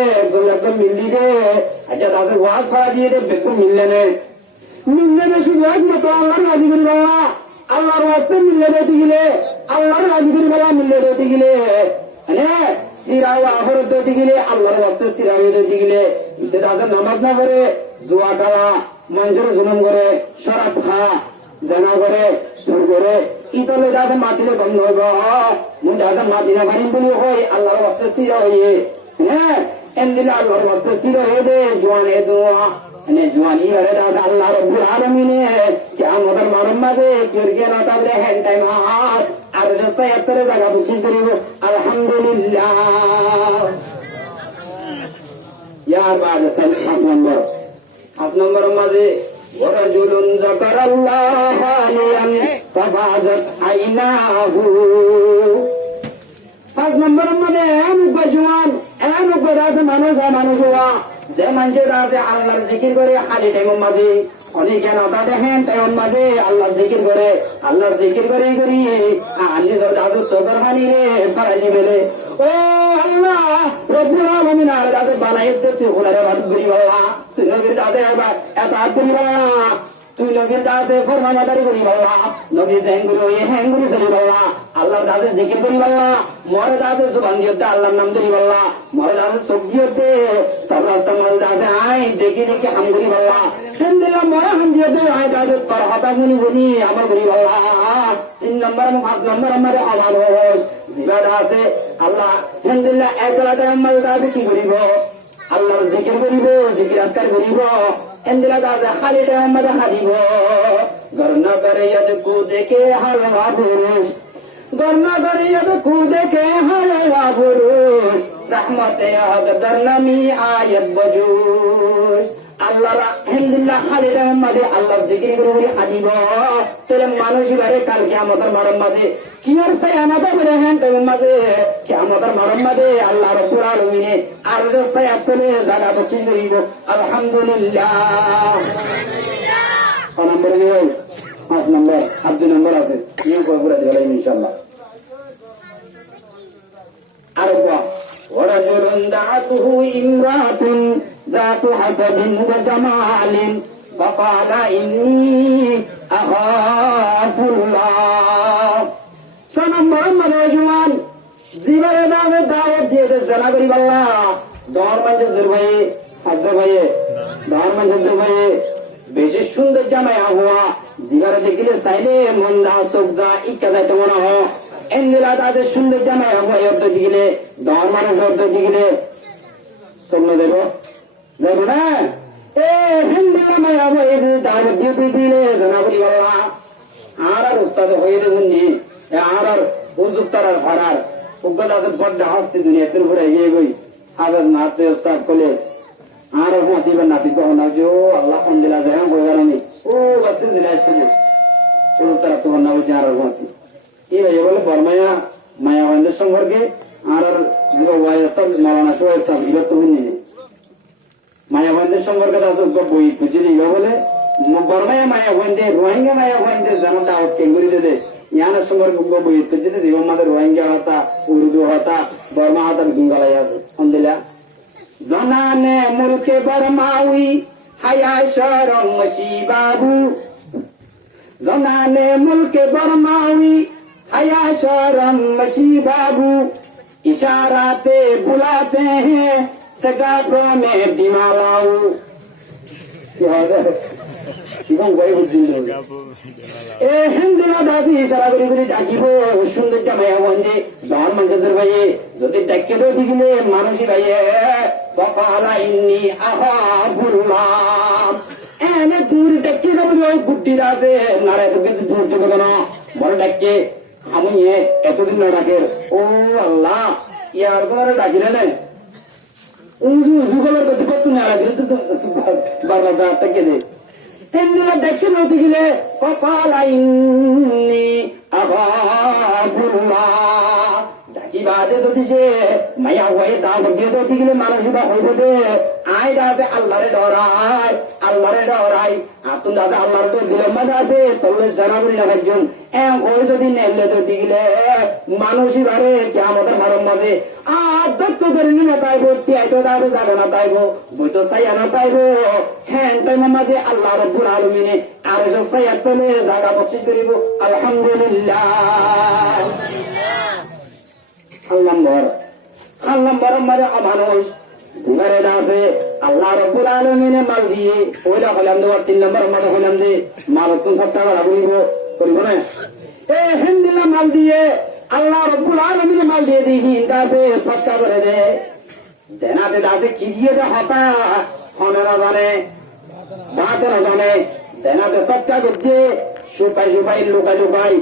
একদম মিললি দে আচ্ছা তাদের ওয়াজ ছাড়া দিয়ে দে বেকুন মিললে শুধু একমাত্র আল্লাহর রাজি করি বলা আল্লাহর ওয়াস্তে মিললে দিতে গেলে আল্লাহর রাজি করি বলা মিললে দিতে গেলে হ্যাঁ সিরাও আখরত দিতে গেলে আল্লাহর ওয়াস্তে সিরাও দিতে গেলে তাদের নামাজ না করে জুয়া খেলা মানুষের জুলুম করে শরাব খা জানা করে সুর করে ইতলে যাতে মাতিলে গন্ধ হইব মুই যাতে মাতি না পারিম বলি হয় আল্লাহর ওয়াস্তে সিরা হইয়ে হ্যাঁ এন দিলে আল্লাহর ওয়াস্তে সিরা হয়ে দে জোয়ান এ দোয়া জোয়ানি বারে দাদা আল্লাহ রব্বুল আলামিন কিয়ামতের মাঠের মাঝে কেরকে না তাহলে হ্যান্ড টাইম আর সায়াতের জায়গা বুকিং করিব আলহামদুলিল্লাহ। ইয়ার বাদে 5 নম্বর মাঝে ورجل ذكر الله خاليا ففاضت عيناه। 5 নম্বরের মধ্যে এমন জওয়ান এমন দাদা মানুষ হওয়া যে মানুষের দাদে আল্লাহর জিকির করে খালি টাইমের মাঝে অনেক জ্ঞান দেখেন টাইমের মাঝে আল্লাহর জিকির করে করি আল্লি ধর দাদু সদর মানি রে ফারাই দিবেলে ও আল্লাহ রব্বুল আলামিন আর দাদে বানাই দিতে ওলারে বাদ করি বাবা তুই নবীর দাদে এত আর করি বাবা তুই নবীর দাদে ফরমাদারি করি বাবা নবী জেঙ্গুরি ওই হ্যাঙ্গুরি চলি বাবা আল্লাহর দাদে জিকির করি বাবা মরে দাদে জুবান দিয়ে আল্লাহর নাম ধরি বাবা মরে দাদে সবজি হতে তারপর তোমার দাদে আই দেখি হামগুরি বাবা দিলাম মরা হাম দিয়ে দে আই দাদে তোর হতা বলি আমার করি বাবা 3 নম্বর 5 নম্বর আমাদের আমার জিবাদা আছে আল্লাহ আলহামদুলিল্লাহ একলা টাইম মাঝে দাদে কি করিব আল্লাহর জিকির করিব জিকির আজকার করিব এন্দিলা দাদা খালি টাইম মাঝে হাদিব গর্ণা করে ইয়াদ কু দেখে হালওয়া পুরুষ গর্ণা করে ইয়াদ কু দেখে হালওয়া পুরুষ রহমতে আগদর নামি আয়াত বজুস আল্লাহ আলহামদুলিল্লাহ খালি টাইম মাঝে আল্লাহর জিকির করে হাদিব তাহলে মানুষ বারে কাল কিয়ামতের মাঠের মাঝে কি আর সেই আমাদের বলে হ্যাঁ টাইম মাঝে কিয়ামতের মাঠের মাঝে আল্লাহ রব্বুল আলামিন আর সেই আপনি জায়গা বচিন করিব আলহামদুলিল্লাহ। 6 নম্বর নিও 5 নম্বর আর 2 নম্বর আছে নিও পুরো দিবেন ইনশাআল্লাহ। আর ورجل دعته امرأة ذات حسب وجمال فقال إني أخاف الله। 6 নম্বর জওয়ান জীবনে দাওয়াত দিয়ে জানা করি আল্লাহ দর মাঝে ভাই হাত ভাই দর মাঝে ভাই বেশি সুন্দর জামায়া হওয়া জিবারে দেখিলে চাইলে মন যা চোখ যা ইকা যাইতে মনে হ এন্দিলা তাদের সুন্দর জামায়া হওয়া অর্থ দিগিলে দর মানুষ অর্থ দিগিলে স্বপ্ন দেব দেব না এ হিন্দিলা মায়া হয়ে দাম ডিউটি দিলে জানাবি বলা আর উস্তাদ হয়ে দেবুন নি আর হুজুর তারার ভাড়ার উগ্রতা বড্ড হাসতে দুনিয়া তোর ঘুরে গিয়ে গই আবার মারতে উৎসাহ করলে আর মাতিবেন নাতি গহনা যে ও আল্লাহ ফোন দিলা যায় বইগারানি ও বাচ্চা দিলে আসছে হুজুর তারা তোমার না বুঝে আর মাতি এই ভাই বলে বর্মায়া মায়া ওয়াইন্দের সম্পর্কে আর জিরো ওয়াইসাব মালানা সোহেব সাহেব এগুলো তো হইনি মায়া ওয়াইন্দের সম্পর্কে তো আসল বই তুঝে দিবে বলে বর্মায়া মায়া ওয়াইন্দে রোহিঙ্গা মায়া ওয়াইন্দে জানা দাওয়াত কেঙ্গুরি দে ইয়ানা সম্পর্কে বই তুঝে দিতে আমাদের রোহিঙ্গা হতা উর্দু হতা বর্মা হতা গুঙ্গালাই আছে আলহামদুলিল্লাহ জানানে মুলকে বর্মাউই হায়া শরম মশি বাবু জানানে মুলকে বর্মাউই हाया शरम मशी बाबू इशाराते बुलाते हैं सगाफों में डिमालाऊ ए हिंदिला दासी इशारा करी करी डाकिबो सुंदर জামায়া বন্ধে দন মানুষদের ভাইয়ে যদি ডাকে তো দিগলে মানুষই ভাইয়ে ফকালা ইন্নী আখাফুল্লাহ এনে পুরি ডাকে তো ওই গুড্ডি দাসে নারে তো কিছু দূর থেকে না বড় ডাকে আমি এতদিন না ডাকের ও আল্লাহ ইয়ার পরে ডাকিলে না উজু উজুগুলোর কথা কত না লাগিলে তো বারবার যা তাকে দে এমনি ডাকে নতে গেলে ফাকালা ইন্নী আখাফুল্লাহ ডাকি বাদে যদি সে মায়া হয়ে দাও দিয়ে তো গেলে মানুষ বা হইব দে আয় দাসে আল্লাহরে ডরাই আতুন দাসে আল্লাহর তো জিলমান আছে তলে জানাবি না একজন ওই যদি নেলে তো দিলে মানুষই বারে কিয়ামতের মারম মাঝে আর দত্ত ধরে না তাইবো তিয়াই তো দাসে যাবে না তাইবো বই তো সাইয়া না তাইবো হ্যাঁ তাই মাঝে আল্লাহ রব্বুল আলামিনে আর এসব সাইয়া তলে জায়গা বসে করিব আলহামদুলিল্লাহ আল্লাহ মারে মানুষ জিবারে দাসে আল্লাহ রব্বুল আলামিনে মাল দিয়ে ওইটা হলাম দে 3 নম্বর মাল হলাম দে মাল কোন সপ্তাহ করিব না এ হিন্দিলা মাল দিয়ে আল্লাহ রব্বুল আলামিনে মাল দিয়ে দিহি দাসে সস্তা করে দে দেনাতে দাসে কি দিয়ে দে হতা হনরা জানে বাতে না জানে দেনাতে সস্তা করছে সুপাই লুকাই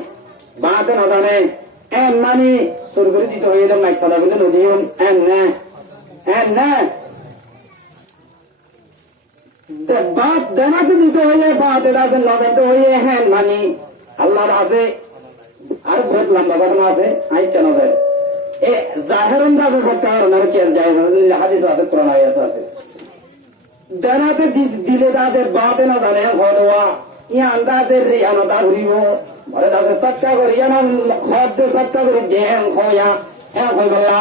বাতে না জানে এন মানি সরকারি দিতে হয়ে যাবে মাইক সাদা বলে নদী এন না বাদ দেনাতে দিতে হইলে বাদ দাসে নজাইতে হইলে হ্যাঁ মানি আল্লাহ দাসে আর বহুত লম্বা ঘটনা আছে আই কেন যায় এ জাহেরন দাসে সরকার না কি যায় হাদিস আছে কোরআন আয়াত আছে দেনাতে দিলে দাসে বাদে না জানে হদওয়া ইয়া আন্দাজে রিয়ানো দাউরিও বলে দাসে সত্তা করে ইয়া না খদ্দে সত্তা করে দেন খয়া হ্যাঁ কই বলা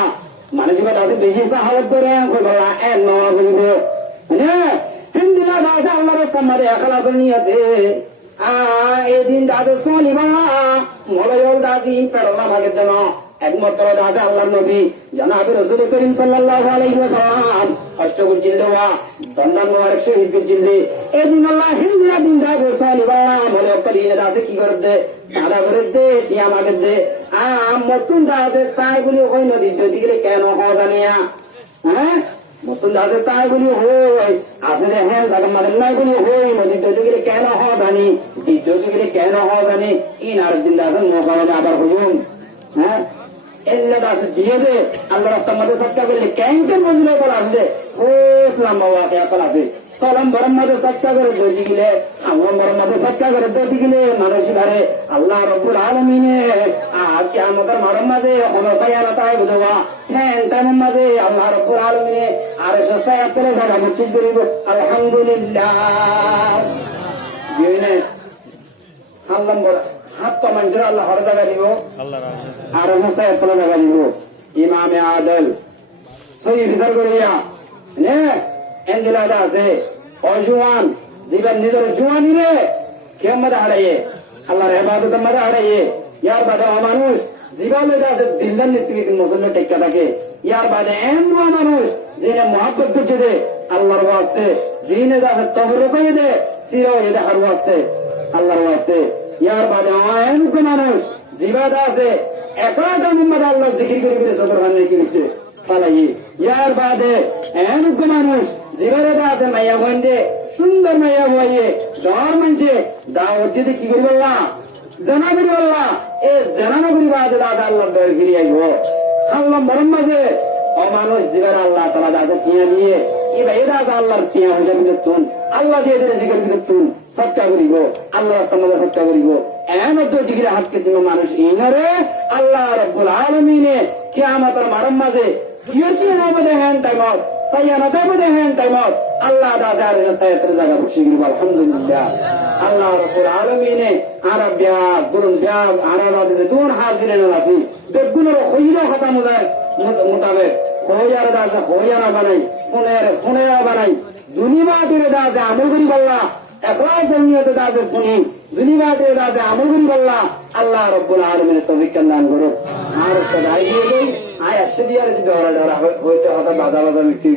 মানুষ দাসে বেশি সাহায্য করে কই বলা এ নওয়া করিব হ্যাঁ হিন্দিলা দাসে আল্লাহর তোমারে এখলাস নিয়তে এদিন দাদে সোনিবা মলয়ল দাদি পেড়লা ভাগে দেন একমাত্র দাদে আল্লাহর নবী জনাব রাসূল করিম সাল্লাল্লাহু আলাইহি ওয়াসাল্লাম অষ্টগুল জিলদওয়া দন্দান মুবারক শহীদ জিলদে এদিন আল্লাহ হিন্দিলা দিন দাদে সোনিবা মলয় কলিনে দাসে কি করে দে সাদা করে দে টিয়া মাগে দে মতুন দাদে তাই বলি কই নদী যদি গেলে কেন হয় জানিয়া হ্যাঁ মতুন দাদে তাই বলি হই আসলে হ্যাঁ জায়গা মাদের নাই বলি হই নদী যদি গেলে কেন হয় জানি দ্বিতীয় যুগে কেন হয় জানি ইন আর দিন দাসের মোকাবেলা আবার হইুন হ্যাঁ এল্লা দাস দিয়ে দে আল্লাহ রাস্তার মধ্যে সত্তা করলে ক্যাঙ্কের মজুরে কল আসবে ও লম্বা ওয়াকে কল আছে সলম বরম মধ্যে সত্তা করে দৌড়ি গেলে আমন বরম মধ্যে সত্তা করে দৌড়ি গেলে মানুষ বারে আল্লাহ রব্বুল আলামিনে আর কিয়ামতের মারম মাঝে অনসায়া নতায় বুঝবা হ্যাঁ টাইমের মাঝে আল্লাহ রব্বুল আলামিনে আর সসায়া করে জায়গা মুক্তি করিব আলহামদুলিল্লাহ দিনে আল্লাহ হাত তো মানুষের আল্লাহ হর জায়গা দিব আর মুসাইয়াত কোন জায়গা দিব ইমামে আদল সহি বিচার করিয়া নে এন্দিলা আছে অজওয়ান জীবন নিজের জওয়ানি রে কিয়ামত হারাইয়ে আল্লাহর ইবাদত মধ্যে হারাইয়ে ইয়ার বাদে মানুষ জীবনে আছে দিনদার নীতি মুসলমান টেক্কা থাকে ইয়ার বাদে এমন মানুষ যিনি মহব্বত করছে আল্লাহর ওয়াস্তে জিনে দাসের তবর কইয়ে দে সিরাও এদে হার ওয়াস্তে আল্লাহর ওয়াস্তে ইয়ার বাদে অনেক মানুষ জিবাদ আছে একরাটা মুহাম্মদ আল্লাহ জিকির করে করে সদর হানে কিনছে ফালাই ইয়ার বাদে অনেক মানুষ জিবাদে আছে মাইয়া গন্ডে সুন্দর মাইয়া হইয়ে দর মানছে দাওয়াত দিতে কি করি বললা জানা করি বললা এ জানা করি বাদে দাদা আল্লাহ দর ফিরে আইবো আল্লাহ মরম মাঝে ও মানুষ জিবার আল্লাহ তাআলা দাদা টিয়া দিয়ে এবার এরা আল্লাহর টিয়া হয়ে বিদতুন আল্লাহ দিয়ে দিলে জিকির বিদতুন সৎকা করিব আল্লাহ রাস্তার মধ্যে সৎকা করিব এন অদ্য জিকিরে হাত কেছিম মানুষ ইনারে আল্লাহ রাব্বুল আলামিনে কিয়ামতের মারম মাঝে কিয়তি নবদে হ্যান টাইমত সাইয়ানাতে বদে হ্যান টাইমত আল্লাহ দাদা আর সায়াতের জায়গা বসে গিয়ে আলহামদুলিল্লাহ আল্লাহ রাব্বুল আলামিনে আরাবিয়া গুরুন বিয়া আরাদা দিতে দুন হাত দিলেন আছি বেগুনের হইরা কথা মোতাবেক হইয়ার দাদা হইয়ারা বানাই ফোনেরা বানাই দুনিবাটির দাদা আমল করি বললা একলা জমিয়তে দাদা ফোনি দুনিবাটির দাদা আমল করি বললা আল্লাহ রাব্বুল আলামিনের তৌফিক দান করুক আর তো দাই দিয়ে আয় আসে দিয়ে ডরা ডরা হইতে হঠাৎ বাজার বাজার মিটি